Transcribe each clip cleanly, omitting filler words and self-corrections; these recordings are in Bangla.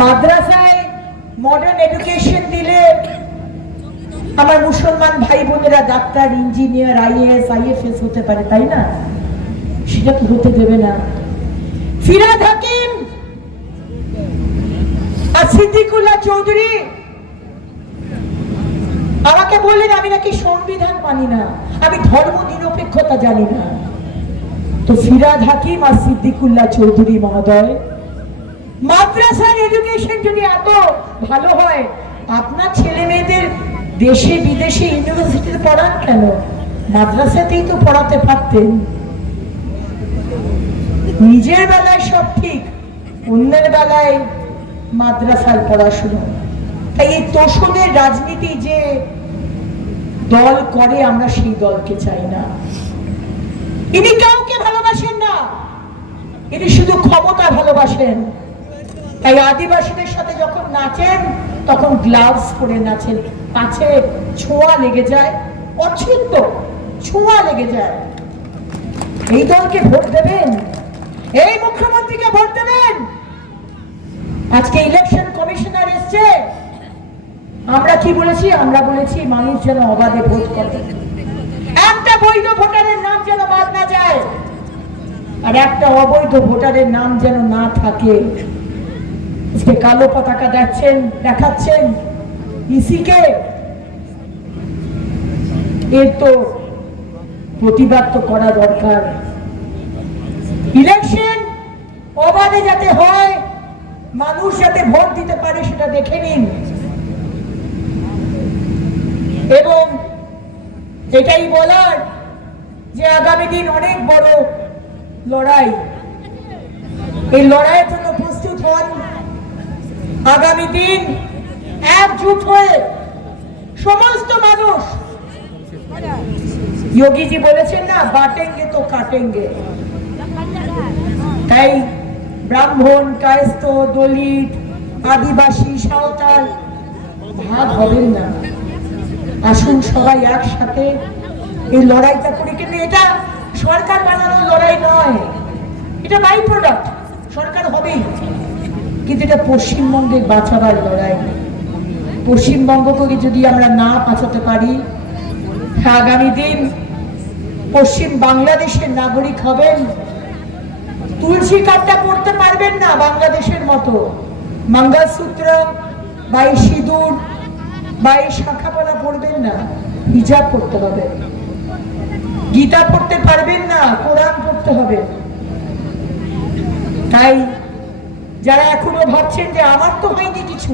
মাদ্রাসায় মডার্ন এডুকেশন দিলে আমার মুসলমান ভাই বোনেরা ডাক্তার, ইঞ্জিনিয়ার, আইএএস, আইএফএস হতে পারে, তাই না? সেটা তো হতে দেবে না। ফিরহাদ হাকিম আর সিদ্দিকুল্লাহ চৌধুরী আমাকে বললেন আমি নাকি সংবিধান মানি না, আমি ধর্ম নিরপেক্ষতা জানি না। তো ফিরহাদ হাকিম আর সিদ্দিকুল্লাহ চৌধুরী মহোদয়, মাদ্রাসার এডুকেশন যদি এত ভালো হয়, আপনার ছেলে মেয়েদের দেশে বিদেশে ইউনিভার্সিটিতে পড়ান কেন? মাদ্রাসাতেই তো পড়াতে পারতেন। নিজের বেলায় সব ঠিক, অন্যের বেলায় মাদ্রাসার পড়াশুনো। তাই এই তোষণের রাজনীতি যে দল করে, আমরা সেই দলকে চাই না। ইনি কাউকে ভালোবাসেন না, ইনি শুধু ক্ষমতা ভালোবাসেন। তাই আদিবাসীদের সাথে যখন নাচেন তখন গ্লাভস পরে নাচেন, পাছে ছোঁয়া লেগে যায়, অচ্ছিন্ন ছোঁয়া লেগে যায়। এই দলকে ভোট দেবেন, এই মুখ্যমন্ত্রীকে ভোট দেবেন। আজকে ইলেকশন কমিশনার এসছে, আমরা কি বলেছি? আমরা বলেছি মানুষ যেন অবাধে ভোট করে, একটা বৈধ ভোটারের নাম যেন বাদ না যায়, আর একটা অবৈধ ভোটারের নাম যেন না থাকে। কালো পতাকা দেখাচ্ছেন ইসিকে, এর তো প্রতিবাদ তো করা দরকার। ইলেকশন অবাধে যাতে হয়, মানুষ যাতে ভোট দিতে পারে, সেটা দেখে নিন। এবং এটাই বলার যে আগামী দিন অনেক বড় লড়াই, এই লড়াইয়ের জন্য প্রস্তুত হন। আগামী দিন একজুট হয়ে সমস্ত মানুষ, যোগীজি বলেছেন না, বাটেঙ্গে তো কাটেঙ্গে। তাই ব্রাহ্মণ, কায়স্থ, দলিত, আদিবাসী, সাঁওতাল ভাগ হবেন না। আসুন সবাই একসাথে এই লড়াইটা করি। কিন্তু এটা সরকার বানানোর লড়াই নয়, এটা বাই প্রোডাক্ট, সরকার হবেই, কিন্তু এটা পশ্চিমবঙ্গের বাঁচাবার লড়াই। পশ্চিমবঙ্গকে যদি আমরা না বাঁচাতে পারি, আগামী দিন পশ্চিম বাংলাদেশের নাগরিক হবেন, তুলসী কাঠটা পড়তে পারবেন না বাংলাদেশের মতো, মঙ্গলসূত্র, 22 সিঁদুর, 22 শাখাপলা পড়বেন না, হিজাব পড়তে হবে। গীতা পড়তে পারবেন না, কোরআন পড়তে হবে। তাই যারা এখনো ভাবছেন যে আমার তো হয়নি কিছু,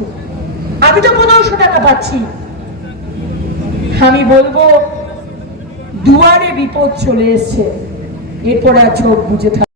আমি তো 1500 টাকা পাচ্ছি, আমি বলবো দুয়ারে বিপদ চলে এসছে, এরপর আর চোখ বুঝে থাকবে।